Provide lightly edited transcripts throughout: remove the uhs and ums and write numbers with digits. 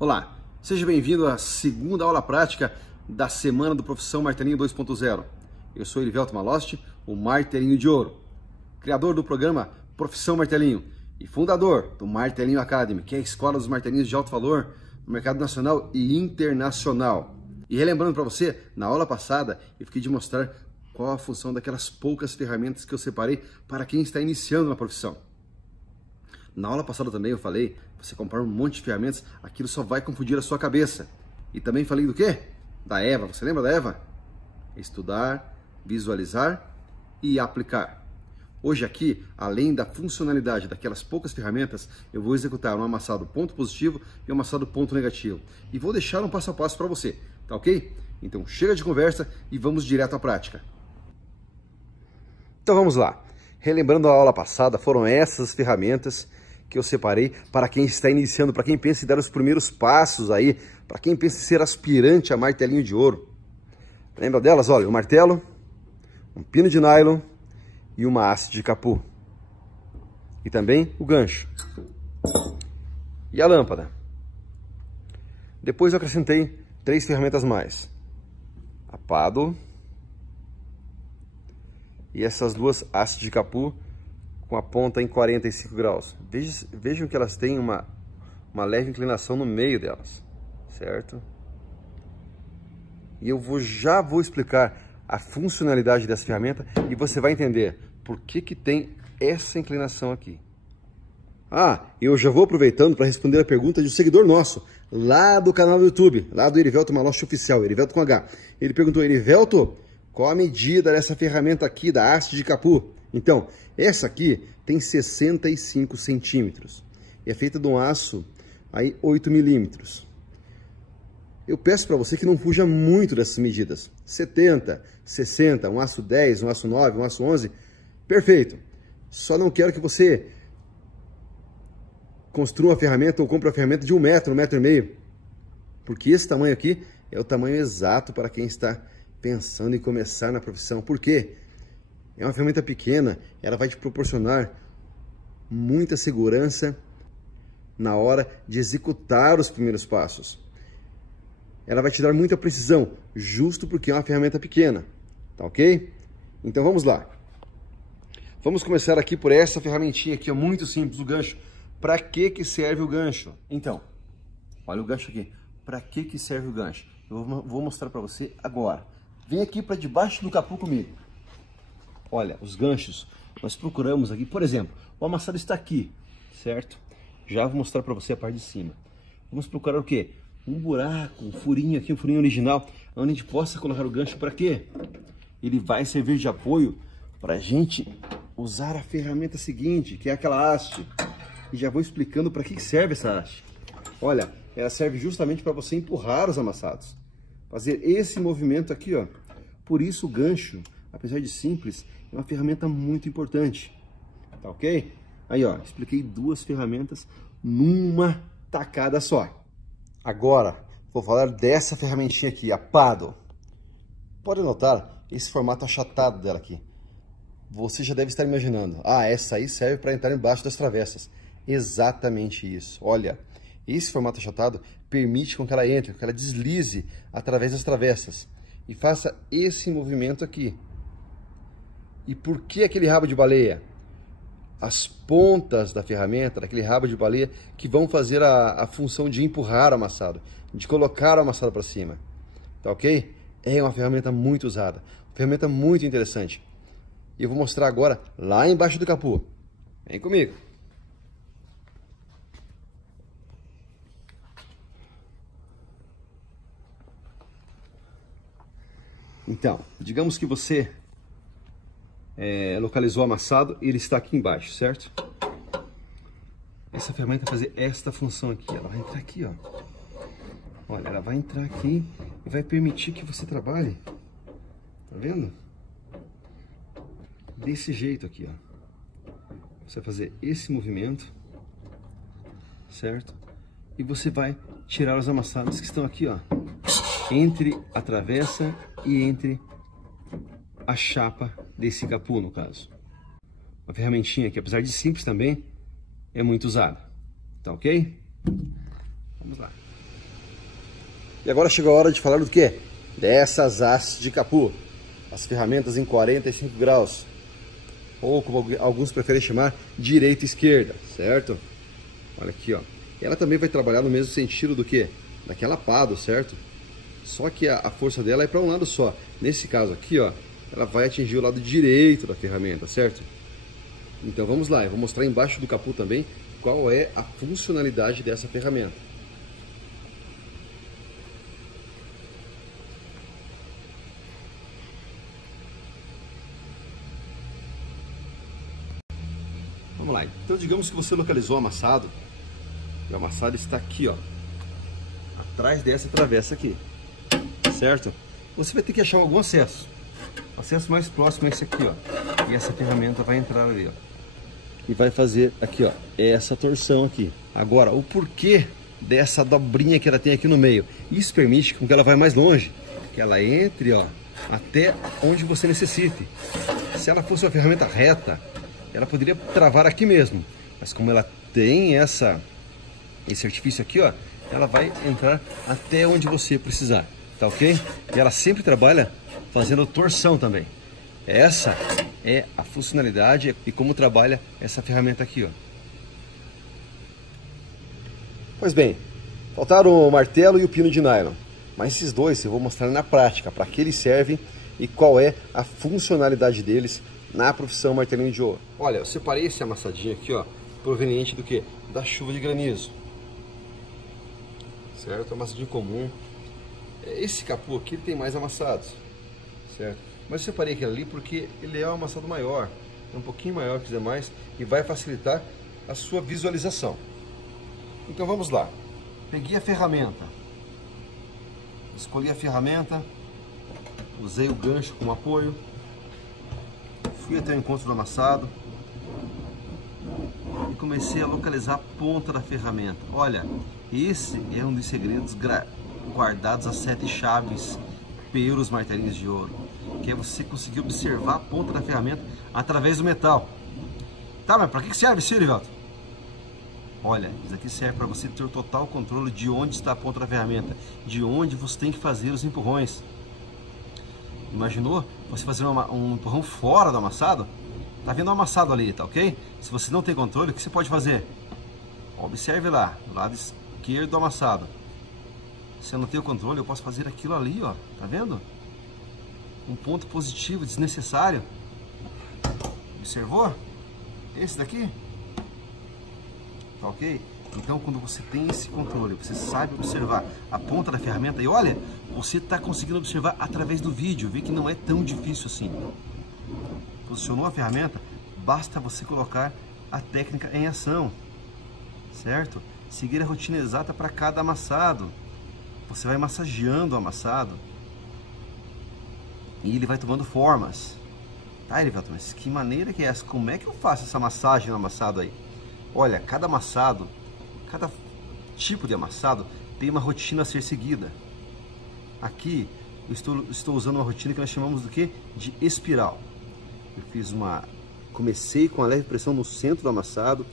Olá, seja bem-vindo à segunda aula prática da semana do Profissão Martelinho 2.0. Eu sou Erivelto Malosti, o Martelinho de Ouro, criador do programa Profissão Martelinho e fundador do Martelinho Academy, que é a escola dos martelinhos de alto valor no mercado nacional e internacional. E relembrando para você, na aula passada eu fiquei de mostrar qual a função daquelas poucas ferramentas que eu separei para quem está iniciando na profissão. Na aula passada também eu falei, você comprar um monte de ferramentas, aquilo só vai confundir a sua cabeça. E também falei do quê? Da EVA, você lembra da EVA? Estudar, visualizar e aplicar. Hoje aqui, além da funcionalidade daquelas poucas ferramentas, eu vou executar um amassado ponto positivo e um amassado ponto negativo. E vou deixar um passo a passo para você, tá ok? Então chega de conversa e vamos direto à prática. Então vamos lá. Relembrando a aula passada, foram essas ferramentas que eu separei para quem está iniciando, para quem pensa em dar os primeiros passos aí, para quem pensa em ser aspirante a martelinho de ouro. Lembra delas? Olha, o martelo, um pino de nylon e uma haste de capu. E também o gancho. E a lâmpada. Depois eu acrescentei 3 ferramentas mais. A paddle e essas 2 hastes de capu com a ponta em 45 graus. Vejam que elas têm uma leve inclinação no meio delas, certo? E eu já vou explicar a funcionalidade dessa ferramenta e você vai entender por que tem essa inclinação aqui. Eu já vou aproveitando para responder a pergunta de um seguidor nosso, lá do canal do YouTube, lá do Erivelto Malosti Oficial, Erivelto com H. Ele perguntou: Erivelto, qual a medida dessa ferramenta aqui, da haste de capu? Então, essa aqui tem 65 centímetros e é feita de um aço aí 8 milímetros. Eu peço para você que não fuja muito dessas medidas. 70, 60, um aço 10, um aço 9, um aço 11, perfeito. Só não quero que você construa uma ferramenta ou compre uma ferramenta de 1 metro, 1,5 metro, porque esse tamanho aqui é o tamanho exato para quem está pensando em começar na profissão. Por quê? É uma ferramenta pequena, ela vai te proporcionar muita segurança na hora de executar os primeiros passos. Ela vai te dar muita precisão, justo porque é uma ferramenta pequena, tá ok? Então vamos lá. Vamos começar aqui por essa ferramentinha aqui, muito simples, o gancho. Para que serve o gancho? Então, olha o gancho aqui. Para que serve o gancho? Eu vou mostrar para você agora. Vem aqui para debaixo do capu comigo. Olha, os ganchos, nós procuramos aqui, por exemplo, o amassado está aqui, certo? Já vou mostrar para você a parte de cima. Vamos procurar o quê? Um buraco, um furinho aqui, um furinho original, onde a gente possa colocar o gancho. Para quê? Ele vai servir de apoio para a gente usar a ferramenta seguinte, que é aquela haste. E já vou explicando para que serve essa haste. Olha, ela serve justamente para você empurrar os amassados. Fazer esse movimento aqui, ó. Por isso o gancho, apesar de simples, é uma ferramenta muito importante, tá ok? Aí, ó, expliquei 2 ferramentas numa tacada só. Agora, vou falar dessa ferramentinha aqui, a paddle. Pode notar esse formato achatado dela aqui. Você já deve estar imaginando, essa aí serve para entrar embaixo das travessas. Exatamente isso. Olha, esse formato achatado permite com que ela entre, com que ela deslize através das travessas e faça esse movimento aqui. E por que aquele rabo de baleia? As pontas da ferramenta, daquele rabo de baleia, que vão fazer a função de empurrar o amassado, de colocar o amassado para cima. Tá ok? É uma ferramenta muito usada, uma ferramenta muito interessante. E eu vou mostrar agora lá embaixo do capu. Vem comigo. Então, digamos que você localizou o amassado e ele está aqui embaixo, certo? Essa ferramenta vai fazer esta função aqui. Ela vai entrar aqui, ó. Olha, ela vai entrar aqui e vai permitir que você trabalhe. Tá vendo? Desse jeito aqui, ó. Você vai fazer esse movimento, certo? E você vai tirar os amassados que estão aqui, ó, entre a travessa e entre a chapa desse capu, no caso. Uma ferramentinha que, apesar de simples também, é muito usada. Tá ok? Vamos lá. E agora chegou a hora de falar do quê? Dessas hastes de capô. As ferramentas em 45 graus. Ou como alguns preferem chamar, direita e esquerda, certo? Olha aqui, ó. Ela também vai trabalhar no mesmo sentido do que? Daquela pado, certo? Só que a força dela é para um lado só. Nesse caso aqui, ó, ela vai atingir o lado direito da ferramenta, certo? Então vamos lá, eu vou mostrar embaixo do capô também qual é a funcionalidade dessa ferramenta. Vamos lá, então digamos que você localizou o amassado. E o amassado está aqui, ó, atrás dessa travessa aqui, certo? Você vai ter que achar algum acesso. O acesso mais próximo é esse aqui, ó. E essa ferramenta vai entrar ali, ó. E vai fazer aqui, ó, essa torção aqui. Agora, o porquê dessa dobrinha que ela tem aqui no meio? Isso permite que ela vá mais longe, que ela entre, ó, até onde você necessite. Se ela fosse uma ferramenta reta, ela poderia travar aqui mesmo. Mas como ela tem esse artifício aqui, ó, ela vai entrar até onde você precisar, tá ok? E ela sempre trabalha fazendo torção também. Essa é a funcionalidade e como trabalha essa ferramenta aqui, ó. Pois bem, faltaram o martelo e o pino de nylon, mas esses dois eu vou mostrar na prática para que eles servem e qual é a funcionalidade deles na profissão martelinho de ouro. Olha, eu separei esse amassadinho aqui, ó, proveniente do que? Da chuva de granizo, certo? Amassadinho comum. Esse capô aqui ele tem mais amassados, certo? Mas eu separei aquele ali porque ele é um amassado maior, é um pouquinho maior que os demais e vai facilitar a sua visualização. Então vamos lá. Peguei a ferramenta, escolhi a ferramenta, usei o gancho como apoio, fui até o encontro do amassado e comecei a localizar a ponta da ferramenta. Olha, esse é um dos segredos guardados a 7 chaves pelos martelinhos de ouro, que é você conseguir observar a ponta da ferramenta através do metal. Tá, mas para que serve isso, Erivelto? Olha, isso aqui serve para você ter o total controle de onde está a ponta da ferramenta, de onde você tem que fazer os empurrões. Imaginou você fazer um empurrão fora do amassado? Tá vendo o amassado ali, tá ok? Se você não tem controle, o que você pode fazer? Observe lá, do lado esquerdo do amassado. Se eu não tenho controle, eu posso fazer aquilo ali, ó. Tá vendo? Um ponto positivo, desnecessário. Observou? Esse daqui? Tá ok? Então, quando você tem esse controle, você sabe observar a ponta da ferramenta, e olha, você está conseguindo observar através do vídeo, vê que não é tão difícil assim. Posicionou a ferramenta, basta você colocar a técnica em ação, certo? Seguir a rotina exata para cada amassado. Você vai massageando o amassado e ele vai tomando formas. Tá, Erivelto, mas que maneira que é essa? Como é que eu faço essa massagem no amassado aí? Olha, cada amassado, cada tipo de amassado tem uma rotina a ser seguida. Aqui eu estou usando uma rotina que nós chamamos do que? De espiral. Eu comecei com a leve pressão no centro do amassado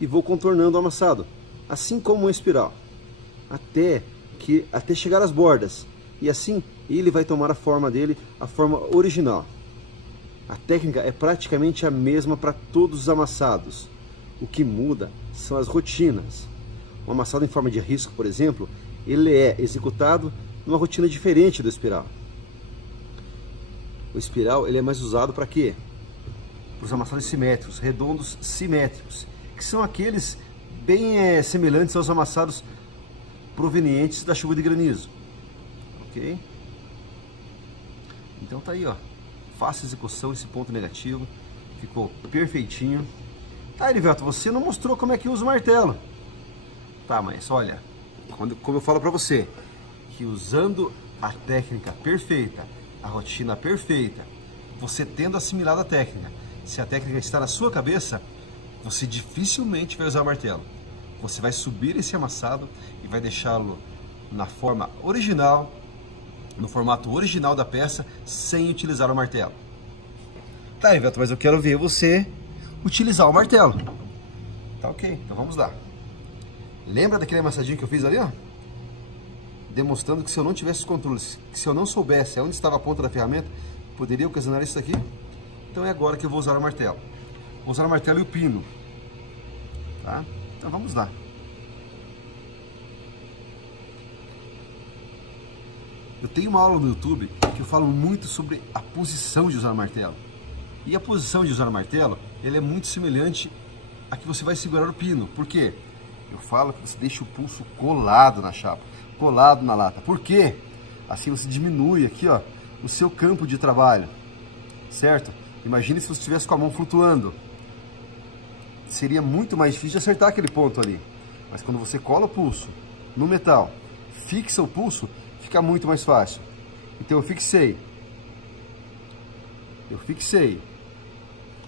e vou contornando o amassado, assim como uma espiral, até chegar às bordas, e assim ele vai tomar a forma dele, a forma original. A técnica é praticamente a mesma para todos os amassados. O que muda são as rotinas. Um amassado em forma de risco, por exemplo, ele é executado numa rotina diferente do espiral. O espiral ele é mais usado para quê? Para os amassados simétricos, redondos simétricos, que são aqueles bem semelhantes aos amassados provenientes da chuva de granizo, ok? Então tá aí, ó, fácil execução, esse ponto negativo, ficou perfeitinho. Tá, Erivelto, você não mostrou como é que usa o martelo. Tá, mas olha, como eu falo pra você, que usando a técnica perfeita, a rotina perfeita, você tendo assimilado a técnica, se a técnica está na sua cabeça, você dificilmente vai usar o martelo. Você vai subir esse amassado e vai deixá-lo na forma original, no formato original da peça, sem utilizar o martelo. Tá, Erivelto, mas eu quero ver você utilizar o martelo. Tá ok, então vamos lá. Lembra daquele amassadinho que eu fiz ali, ó? demonstrando que se eu não tivesse os controles, que se eu não soubesse onde estava a ponta da ferramenta, poderia ocasionar isso aqui. Então é agora que eu vou usar o martelo. Vou usar o martelo e o pino. Tá? Então vamos lá. Eu tenho uma aula no YouTube que eu falo muito sobre a posição de usar o martelo. E a posição de usar o martelo, ele é muito semelhante a que você vai segurar o pino. Por quê? Eu falo que você deixa o pulso colado na chapa, colado na lata. Por quê? Assim você diminui aqui, ó, o seu campo de trabalho, certo? Imagine se você estivesse com a mão flutuando. Seria muito mais difícil de acertar aquele ponto ali. Mas quando você cola o pulso no metal, fixa o pulso, fica muito mais fácil. Então eu fixei.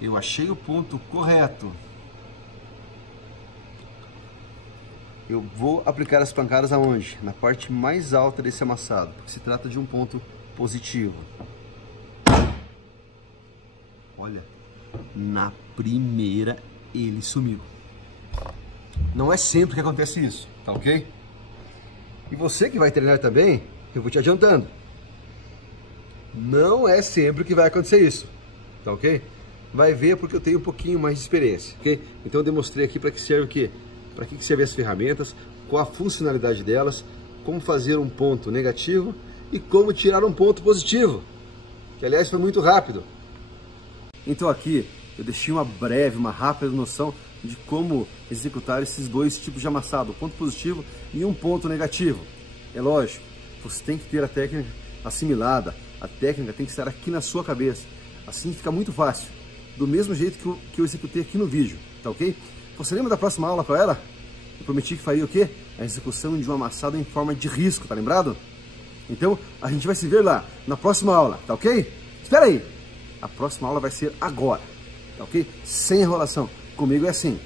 Eu achei o ponto correto. Eu vou aplicar as pancadas aonde? Na parte mais alta desse amassado, porque se trata de um ponto positivo. Olha, na primeira ele sumiu. Não é sempre que acontece isso, tá ok? E você que vai treinar também, eu vou te adiantando. Não é sempre que vai acontecer isso, tá ok? Vai ver porque eu tenho um pouquinho mais de experiência, ok? Então eu demonstrei aqui para que serve o quê? Para que servem as ferramentas, qual a funcionalidade delas, como fazer um ponto negativo e como tirar um ponto positivo, que aliás foi muito rápido. Então aqui eu deixei uma rápida noção de como executar esses dois tipos de amassado, um ponto positivo e um ponto negativo. É lógico, você tem que ter a técnica assimilada, a técnica tem que estar aqui na sua cabeça, assim fica muito fácil, do mesmo jeito que eu executei aqui no vídeo, tá ok? Você lembra da próxima aula qual era? Eu prometi que faria o quê? A execução de um amassado em forma de risco, tá lembrado? Então, a gente vai se ver lá, na próxima aula, tá ok? Espera aí! A próxima aula vai ser agora, tá ok? Sem enrolação. Comigo é assim.